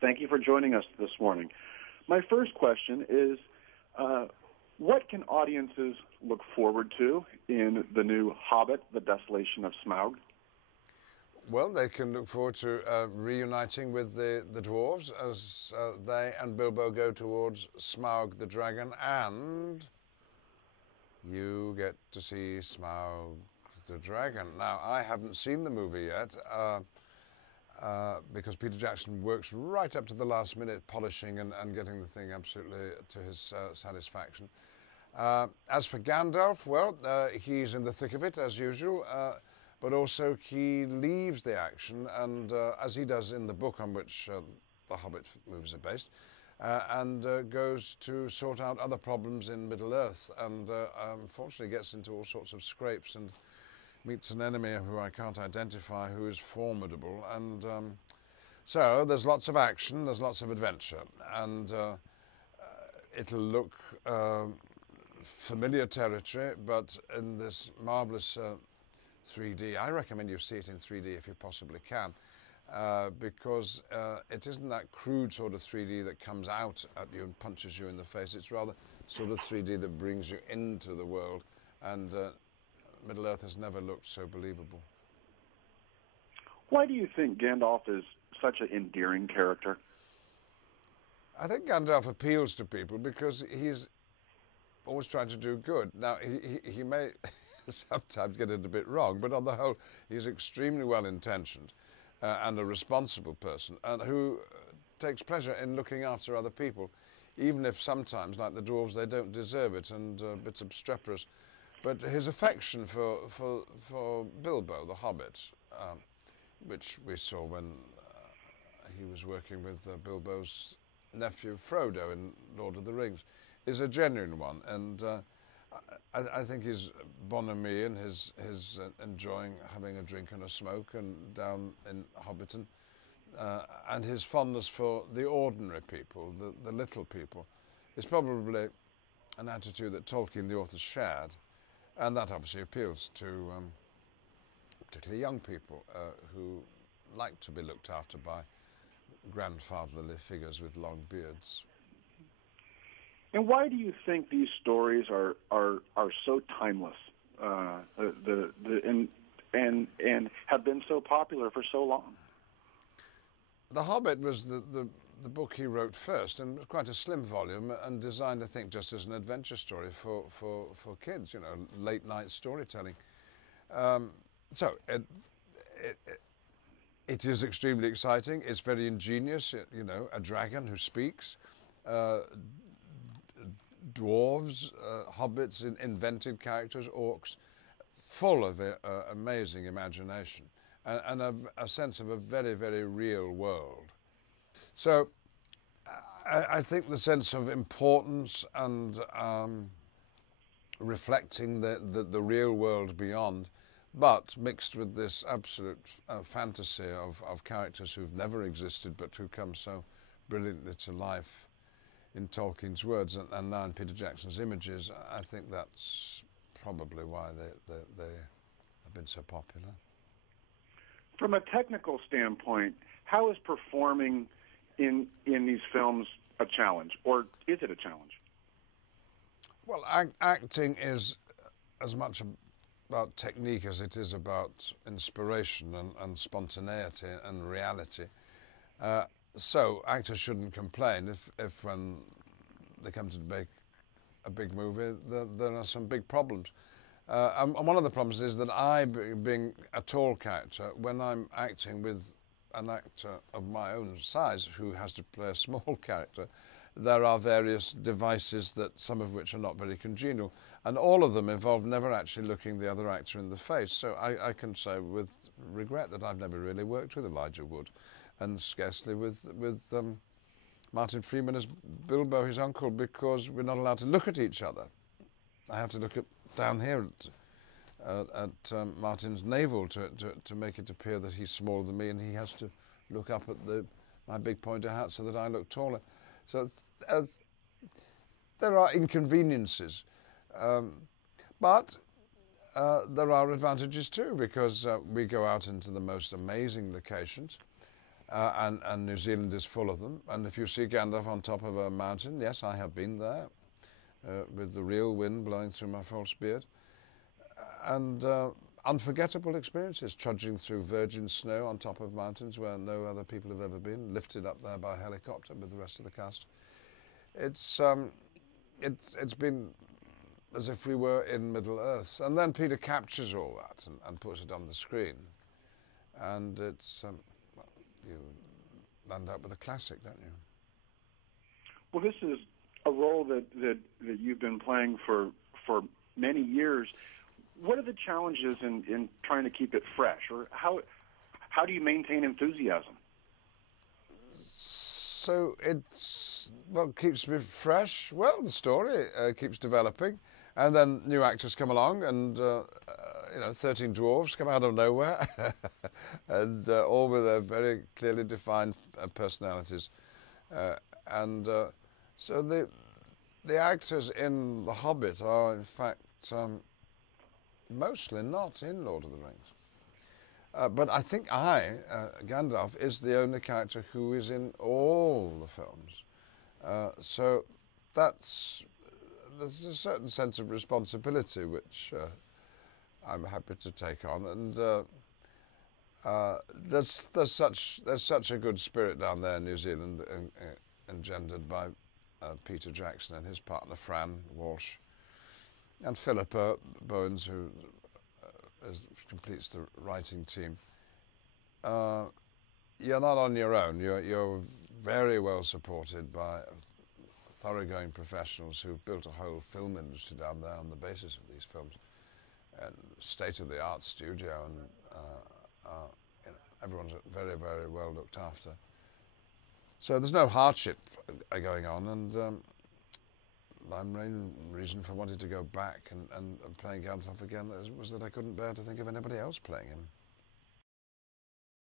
Thank you for joining us this morning. My first question is, what can audiences look forward to in the new Hobbit, The Desolation of Smaug? Well, they can look forward to reuniting with the dwarves as they and Bilbo go towards Smaug the dragon, and you get to see Smaug the dragon. Now, I haven't seen the movie yet because Peter Jackson works right up to the last minute polishing and getting the thing absolutely to his satisfaction. As for Gandalf, well, he's in the thick of it as usual, but also he leaves the action, and as he does in the book on which the Hobbit movies are based, and goes to sort out other problems in Middle-earth, and unfortunately gets into all sorts of scrapes and meets an enemy who I can't identify, who is formidable, and so there's lots of action, there's lots of adventure, and it'll look familiar territory, but in this marvellous 3D. I recommend you see it in 3D if you possibly can, because it isn't that crude sort of 3D that comes out at you and punches you in the face. It's rather sort of 3D that brings you into the world, and Middle-earth has never looked so believable. Why do you think Gandalf is such an endearing character? I think Gandalf appeals to people because he's always trying to do good. Now, he may sometimes get it a bit wrong, but on the whole, he's extremely well-intentioned and a responsible person, and who takes pleasure in looking after other people, even if sometimes, like the dwarves, they don't deserve it and a bit obstreperous. But his affection for Bilbo, the Hobbit, which we saw when he was working with Bilbo's nephew Frodo in Lord of the Rings, is a genuine one, and I think his bonhomie and his enjoying having a drink and a smoke and down in Hobbiton, and his fondness for the ordinary people, the little people, is probably an attitude that Tolkien, the author, shared, and that obviously appeals to particularly young people who like to be looked after by grandfatherly figures with long beards. And why do you think these stories are so timeless, and have been so popular for so long? The Hobbit was the book he wrote first, and it was quite a slim volume, and designed, I think, just as an adventure story for kids, you know, late night storytelling. So it is extremely exciting. It's very ingenious, you know, a dragon who speaks. Dwarves, hobbits, invented characters, orcs, full of amazing imagination and a sense of a very, very real world. So I think the sense of importance and reflecting the real world beyond, but mixed with this absolute fantasy of characters who've never existed but who come so brilliantly to life in Tolkien's words and now in Peter Jackson's images, I think that's probably why they have been so popular. From a technical standpoint, how is performing in these films a challenge, or is it a challenge? Well, acting is as much about technique as it is about inspiration and spontaneity and reality. So actors shouldn't complain if when they come to make a big movie, there are some big problems. And one of the problems is that I, being a tall character, when I'm acting with an actor of my own size who has to play a small character, there are various devices, that some of which are not very congenial, and all of them involve never actually looking the other actor in the face. So I can say with regret that I've never really worked with Elijah Wood, and scarcely with Martin Freeman as Bilbo, his uncle, because we're not allowed to look at each other. I have to look down here at Martin's navel to make it appear that he's smaller than me, and he has to look up at my big pointer hat so that I look taller. So there are inconveniences, but there are advantages too, because we go out into the most amazing locations. and New Zealand is full of them. And if you see Gandalf on top of a mountain, yes, I have been there, with the real wind blowing through my false beard. And unforgettable experiences, trudging through virgin snow on top of mountains where no other people have ever been, lifted up there by helicopter with the rest of the cast. It's been as if we were in Middle Earth. And then Peter captures all that and puts it on the screen. And it's, well, you land up with a classic, don't you? Well, this is a role that you've been playing for many years. What are the challenges in trying to keep it fresh, or how do you maintain enthusiasm? So it's, well, keeps me fresh. Well, the story keeps developing, and then new actors come along, and 13 dwarves come out of nowhere, and all with their very clearly defined personalities, so the actors in The Hobbit are in fact mostly not in Lord of the Rings. But I think Gandalf, is the only character who is in all the films. So there's a certain sense of responsibility which I'm happy to take on, and there's such a good spirit down there in New Zealand, engendered by Peter Jackson and his partner Fran Walsh, and Philippa Bowens, who completes the writing team. You're not on your own. You're very well supported by thoroughgoing professionals who've built a whole film industry down there on the basis of these films, and state-of-the-art studio, and everyone's very, very well looked after. So there's no hardship going on, and my main reason for wanting to go back and playing Gandalf again was that I couldn't bear to think of anybody else playing him.